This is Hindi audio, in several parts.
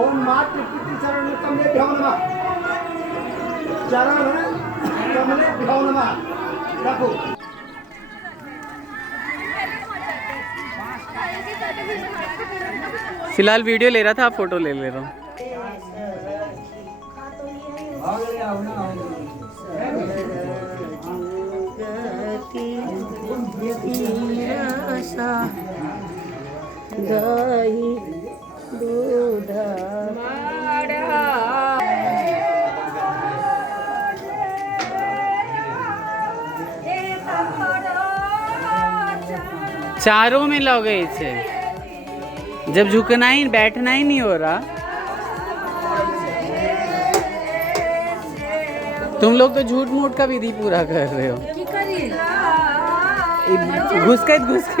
ओम मातृ पितृ चरण कमलेभ्यो नमः। चरण कमलेभ्यो नमः। रखो। फिलहाल वीडियो ले रहा था, आप फोटो ले रहा हूँ। चारों में लगे इसे, जब झुकना ही बैठना ही नहीं हो रहा। तुम लोग तो झूठ मूठ का विधि पूरा कर रहे हो। घुस के तो इसे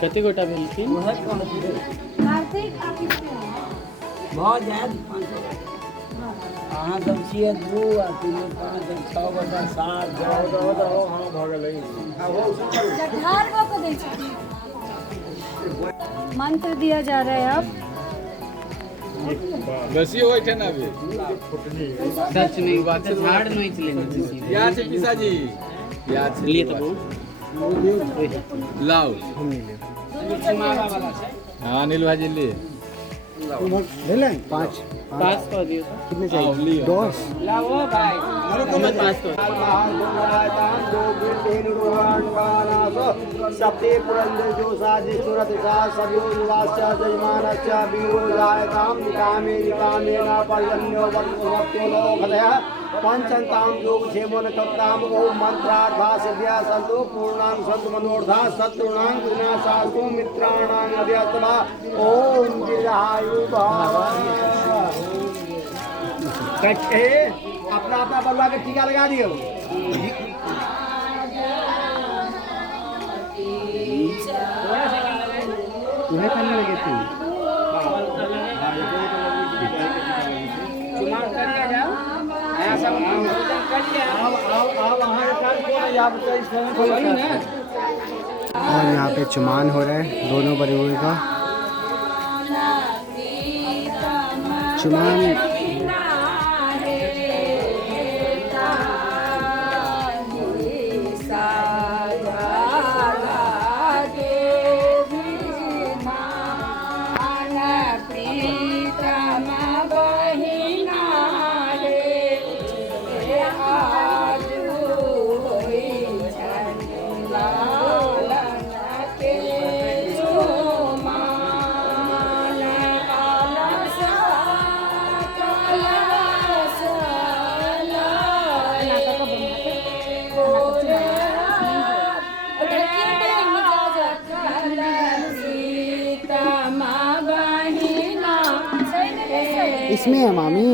कति गोटा भेल थी? बहुत अहाँ सब छियै 2 आ 3 5 6 गोटा 7 हाँ भऽ गेलै। मंत्र दिया जा रहा है अब। बसी होय थे ना अभी। सच नहीं बात है, झाड़ नहीं चलेंगे यार से पिसा जी यार से लिए तो लाओ हाँ नील भाजी ले ले लें 5 कर दियो कितने चाहिए? 10 लाओ भाई हमें 5 तो सप्ते पुरंदर जो साजे सुरत सा सभ्यो निवास्य जजमानस्य वीरो जायतां निकामे निकामेन पर्यन्यो वक्तो लोकदयः पंचन्तां योग क्षेमन कप्ताम ओम मंत्रार्था सिद्ध्या सन्तु पूर्णां सन्तु मनोर्था शत्रूणां विनाशास्तु मित्राणां अभ्यस्तवा ओम दीर्घायु भव। कच्चे अपना अपना बलवा के टीका लगा दियो। तुम्हें करने लगे थे चुनाव करिए जाओ आया सब भोजन करिए अब वहाँ और यहाँ पे चुमान हो रहा है दोनों परिवार का चुमान। इसमें है मामी।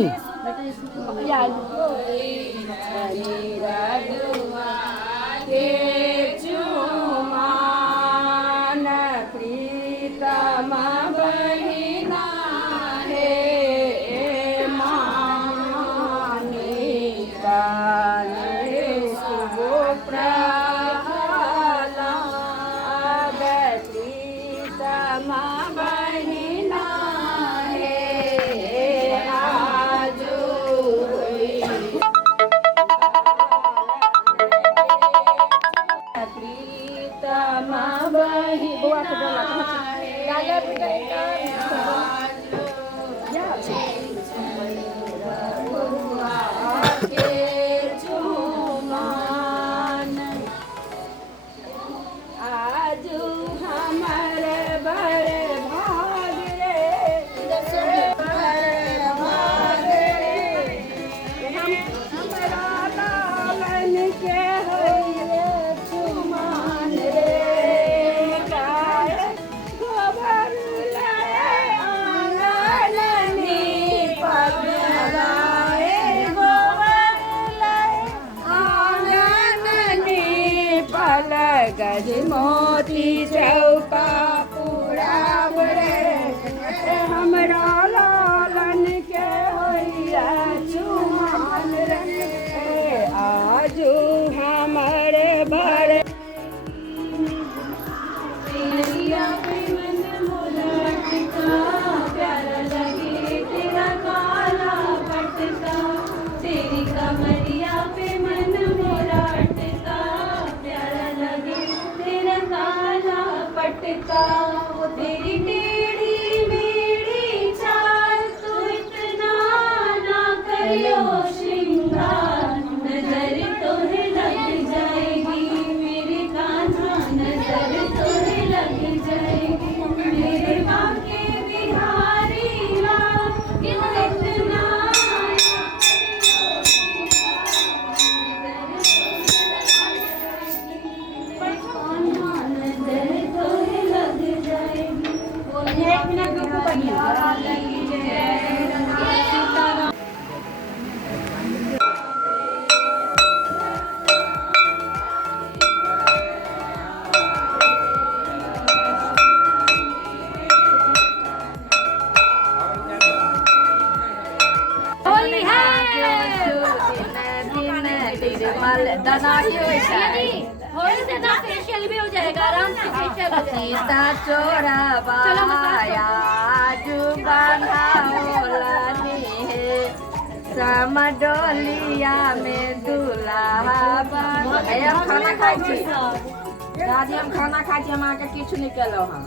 दनाही हो जाए होली से ना फेशियल भी हो जाएगा, आराम से फेशियल हो जाएगा। सीता चोरा बाया जुबाना होलानी है समडोलिया में दूल्हा हम खाना खाई छी दादी, हम खाना खाई छी, हम आके किछु नहीं केलो हम।